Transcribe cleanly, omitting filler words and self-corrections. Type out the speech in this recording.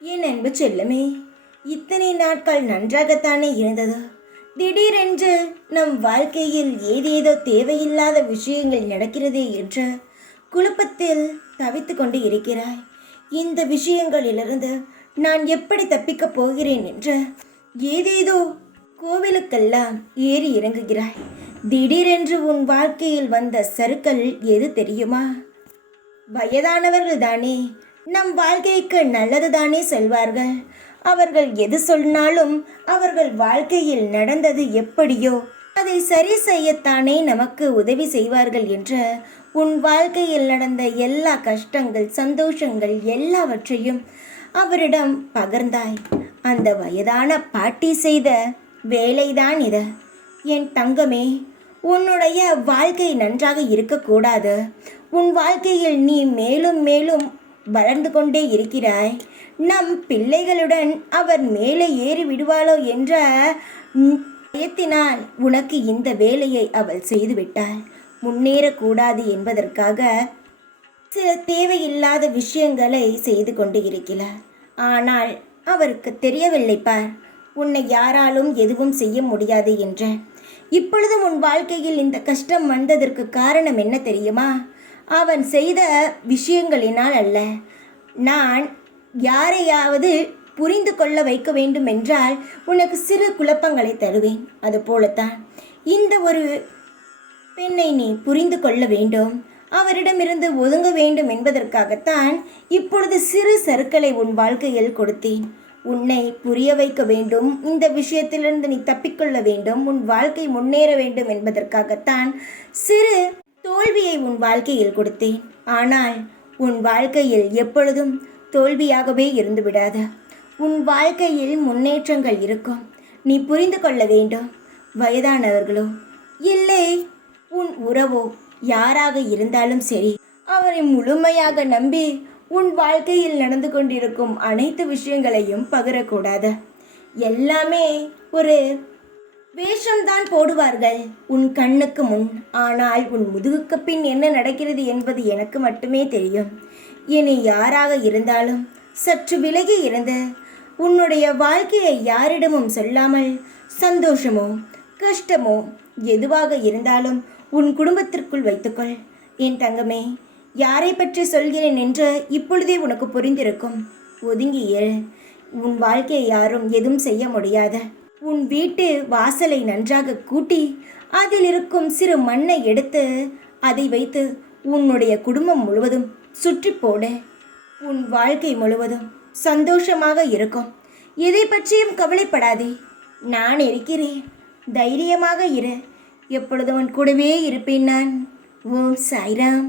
என் அன்பு செல்லமே, இத்தனை நாட்கள் நன்றாகத்தானே இருந்தது. திடீரென்று நம் வாழ்க்கையில் ஏதேதோ தேவையில்லாத விஷயங்கள் நடக்கிறதே என்ற குழப்பத்தில் தவித்து கொண்டு இருக்கிறாய். இந்த விஷயங்களிலிருந்து நான் எப்படி தப்பிக்கப் போகிறேன் என்று ஏதேதோ கோவிலுக்கெல்லாம் ஏறி இறங்குகிறாய். திடீரென்று உன் வாழ்க்கையில் வந்த சறுக்கல் எது தெரியுமா? வயதானவர்கள் தானே நம் வாழ்க்கைக்கு நல்லது தானே சொல்வார்கள். அவர்கள் எது சொன்னாலும் அவர்கள் வாழ்க்கையில் நடந்தது எப்படியோ அதை சரி செய்யத்தானே நமக்கு உதவி செய்வார்கள் என்று உன் வாழ்க்கையில் நடந்த எல்லா கஷ்டங்கள் சந்தோஷங்கள் எல்லாவற்றையும் அவரிடம் பகிர்ந்தாய். அந்த வயதான பாட்டி செய்த வேலைதான் இது. என் தங்கமே, உன்னுடைய வாழ்க்கை நன்றாக இருக்கக்கூடாது. உன் வாழ்க்கையில் நீ மேலும் மேலும் வளர்ந்து கொண்டே இருக்கிறாய். நம் பிள்ளைகளுடன் அவர் மேலே ஏறி விடுவாளோ என்ற பயத்தினால் உனக்கு இந்த வேலையை அவள் செய்துவிட்டாள். முன்னேறக்கூடாது என்பதற்காக சில தேவையில்லாத விஷயங்களை செய்து கொண்டு இருக்கிறார். ஆனால் அவருக்கு தெரியவில்லை பார், உன்னை யாராலும் எதுவும் செய்ய முடியாது என்ற. இப்பொழுது உன் வாழ்க்கையில் இந்த கஷ்டம் வந்ததற்கு காரணம் என்ன தெரியுமா? அவன் செய்த விஷயங்களினால் அல்ல. நான் யாரையாவது புரிந்து கொள்ள வைக்க வேண்டும் என்றால் உனக்கு சிறு குழப்பங்களை தருவேன். அதுபோலத்தான் இந்த ஒரு பெண்ணை நீ புரிந்து கொள்ள வேண்டும், அவரிடமிருந்து ஒதுங்க வேண்டும் என்பதற்காகத்தான் இப்பொழுது சிறு சறுக்களை உன் வாழ்க்கையில் கொடுத்தேன். உன்னை புரிய வைக்க வேண்டும், இந்த விஷயத்திலிருந்து நீ தப்பிக்கொள்ள வேண்டும், உன் வாழ்க்கை முன்னேற வேண்டும் என்பதற்காகத்தான் சிறு தோல்வியை உன் வாழ்க்கையில் கொடுத்தேன். ஆனால் உன் வாழ்க்கையில் எப்பொழுதும் தோல்வியாகவே இருந்து விடாத. உன் வாழ்க்கையில் முன்னேற்றங்கள் இருக்கும். நீ புரிந்து கொள்ள வேண்டும். வயதானவர்களோ இல்லை உன் உறவோ யாராக இருந்தாலும் சரி, அவரை முழுமையாக நம்பி உன் வாழ்க்கையில் நடந்து கொண்டிருக்கும் அனைத்து விஷயங்களையும் பகிரக்கூடாது. எல்லாமே ஒரு வேஷம்தான் போடுவார்கள் உன் கண்ணுக்கு முன். ஆனால் உன் முதுகுக்கு பின் என்ன நடக்கிறது என்பது எனக்கு மட்டுமே தெரியும். இனி யாராக இருந்தாலும் சற்று விலகி இருந்து உன்னுடைய வாழ்க்கையை யாரிடமும் சொல்லாமல் சந்தோஷமோ கஷ்டமோ எதுவாக இருந்தாலும் உன் குடும்பத்திற்குள் வைத்துக்கொள். என் தங்கமே, யாரை பற்றி சொல்கிறேன் என்று இப்பொழுதே உனக்கு புரிந்திருக்கும். ஒதுங்கி ஏறு. உன் வாழ்க்கையை யாரும் எதுவும் செய்ய முடியாது. உன் வீட்டு வாசலை நன்றாக கூட்டி அதில் இருக்கும் சிறு மண்ணை எடுத்து அதை வைத்து உன்னுடைய குடும்பம் முழுவதும் சுற்றி போடு. உன் வாழ்க்கை முழுவதும் சந்தோஷமாக இருக்கும். எதை பற்றியும் கவலைப்படாதே. நான் இருக்கிறேன். தைரியமாக இரு. எப்பொழுதும் உன் கூடவே இருப்பேன் நான். ஓம் சாய்ராம்.